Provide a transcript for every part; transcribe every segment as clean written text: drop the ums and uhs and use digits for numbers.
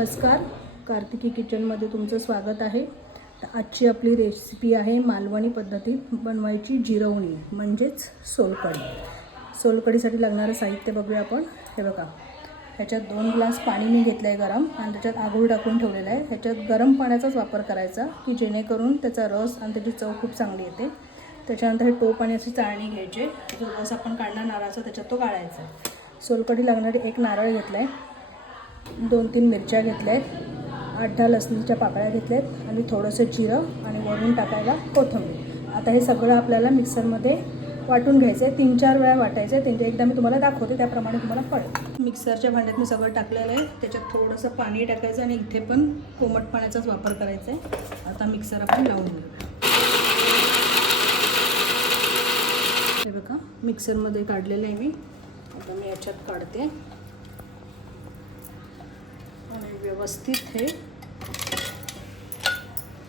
नमस्कार, कार्तिकी किचनमध्ये तुमचं स्वागत आहे। तर आजची आपली रेसिपी आहे मालवणी पद्धतीत बनवायची जिरवणी म्हणजेच सोलकढी। सोलकढीसाठी लागणारं साहित्य बघूया आपण। हे बघा, ह्याच्यात 2 ग्लास पाणी मी घेतलं आहे गरम आणि त्याच्यात आगूळ टाकून ठेवलेलं आहे। ह्याच्यात गरम पाण्याचाच वापर करायचा की जेणेकरून त्याचा रस आणि त्याची चव खूप चांगली येते। त्याच्यानंतर हे टोप आणि अशी चाळणी घ्यायची, जो रस आपण काढणार नारळाचा त्याच्यात तो गाळायचा। सोलकढी लागणारे 1 नारळ घेतला आहे, 2-3 मिरच्या घेतल्या आहेत, 8-10 लसणीच्या पाकळ्या घेतल्यात आणि थोडंसं जिरं आणि वरून टाकायला कोथिंबीर। आता हे सगळं आपल्याला मिक्सरमध्ये वाटून घ्यायचं आहे। 3-4 वेळा वाटायचं आहे। त्यांच्या एकदा मी तुम्हाला दाखवते, त्याप्रमाणे तुम्हाला कळेल। मिक्सरच्या भांड्यात मी सगळं टाकलेलं आहे, त्याच्यात थोडंसं पाणी टाकायचं आणि इथे पण कोमट पाण्याचाच वापर करायचा आहे। आता मिक्सर आपण लावून घेऊया। हे बघा, मिक्सरमध्ये काढलेलं आहे मी। आता मी याच्यात काढते आणि व्यवस्थित हे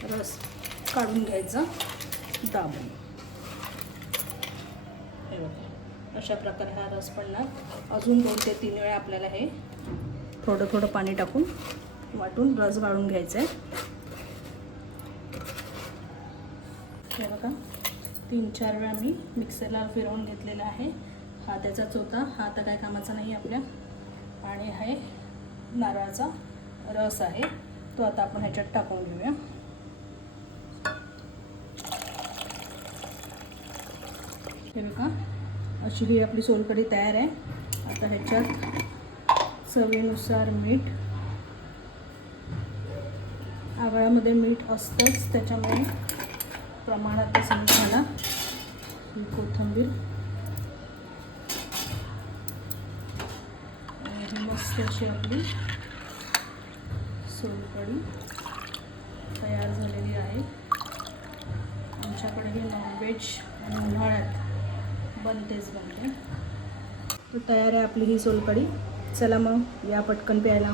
रस काढून घ्यायचा दाबून। हे बघा, अशा प्रकारे हा रस पडणार। अजून 2 ते 3 वेळा आपल्याला हे थोडं थोडं पाणी टाकून वाटून रस गाळून घ्यायचा आहे। हे बघा, 3-4 वेळा मी मिक्सरला फिरवून घेतलेला आहे। हा त्याचाच होता, हा आता काय कामाचा नाही आपल्या। आणि हे नारळाचा रस आहे, तो आता आपण ह्याच्यात टाकून घेऊया। हे बघा, अशी ही आपली सोलकढी तयार आहे। आता ह्याच्यात चवीनुसार मीठ, आगळामध्ये मीठ असतंच त्याच्यामुळे प्रमाणात तसं घाला। ही कोथिंबीर आणि मस्त अशी आपली सोलकढी तयार झालेली आहे। आमच्याकडे ही नॉनव्हेज आणि उन्हाळ्यात बनते। तर तयार आहे आपली ही सोलकढी। चला मग या पटकन प्यायला।